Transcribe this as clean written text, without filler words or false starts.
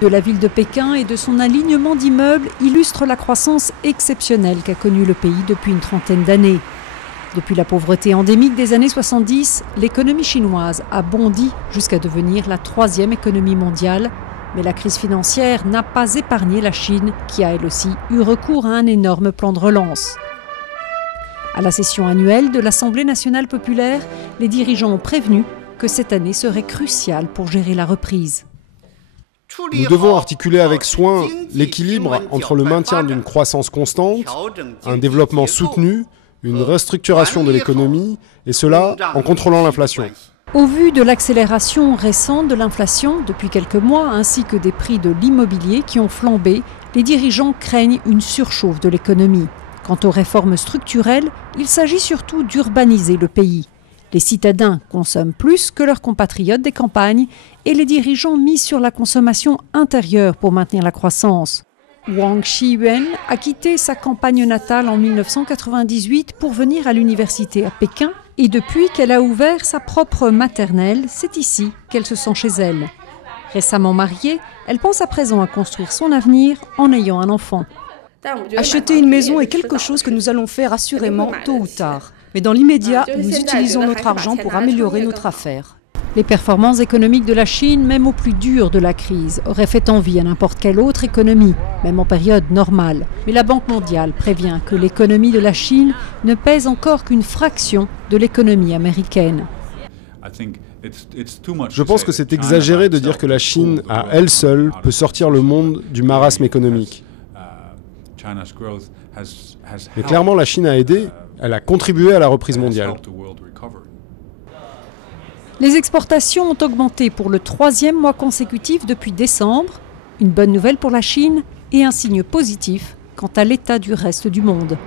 De la ville de Pékin et de son alignement d'immeubles illustre la croissance exceptionnelle qu'a connue le pays depuis une trentaine d'années. Depuis la pauvreté endémique des années 70, l'économie chinoise a bondi jusqu'à devenir la troisième économie mondiale. Mais la crise financière n'a pas épargné la Chine, qui a elle aussi eu recours à un énorme plan de relance. À la session annuelle de l'Assemblée nationale populaire, les dirigeants ont prévenu que cette année serait cruciale pour gérer la reprise. Nous devons articuler avec soin l'équilibre entre le maintien d'une croissance constante, un développement soutenu, une restructuration de l'économie, et cela en contrôlant l'inflation. Au vu de l'accélération récente de l'inflation depuis quelques mois, ainsi que des prix de l'immobilier qui ont flambé, les dirigeants craignent une surchauffe de l'économie. Quant aux réformes structurelles, il s'agit surtout d'urbaniser le pays. Les citadins consomment plus que leurs compatriotes des campagnes et les dirigeants misent sur la consommation intérieure pour maintenir la croissance. Wang Shiyuan a quitté sa campagne natale en 1998 pour venir à l'université à Pékin et depuis qu'elle a ouvert sa propre maternelle, c'est ici qu'elle se sent chez elle. Récemment mariée, elle pense à présent à construire son avenir en ayant un enfant. Acheter une maison est quelque chose que nous allons faire assurément tôt ou tard. Mais dans l'immédiat, nous utilisons notre argent pour améliorer notre affaire. Les performances économiques de la Chine, même au plus dur de la crise, auraient fait envie à n'importe quelle autre économie, même en période normale. Mais la Banque mondiale prévient que l'économie de la Chine ne pèse encore qu'une fraction de l'économie américaine. Je pense que c'est exagéré de dire que la Chine, à elle seule, peut sortir le monde du marasme économique. Mais clairement, la Chine a aidé, elle a contribué à la reprise mondiale. Les exportations ont augmenté pour le 3e mois consécutif depuis décembre. Une bonne nouvelle pour la Chine et un signe positif quant à l'état du reste du monde.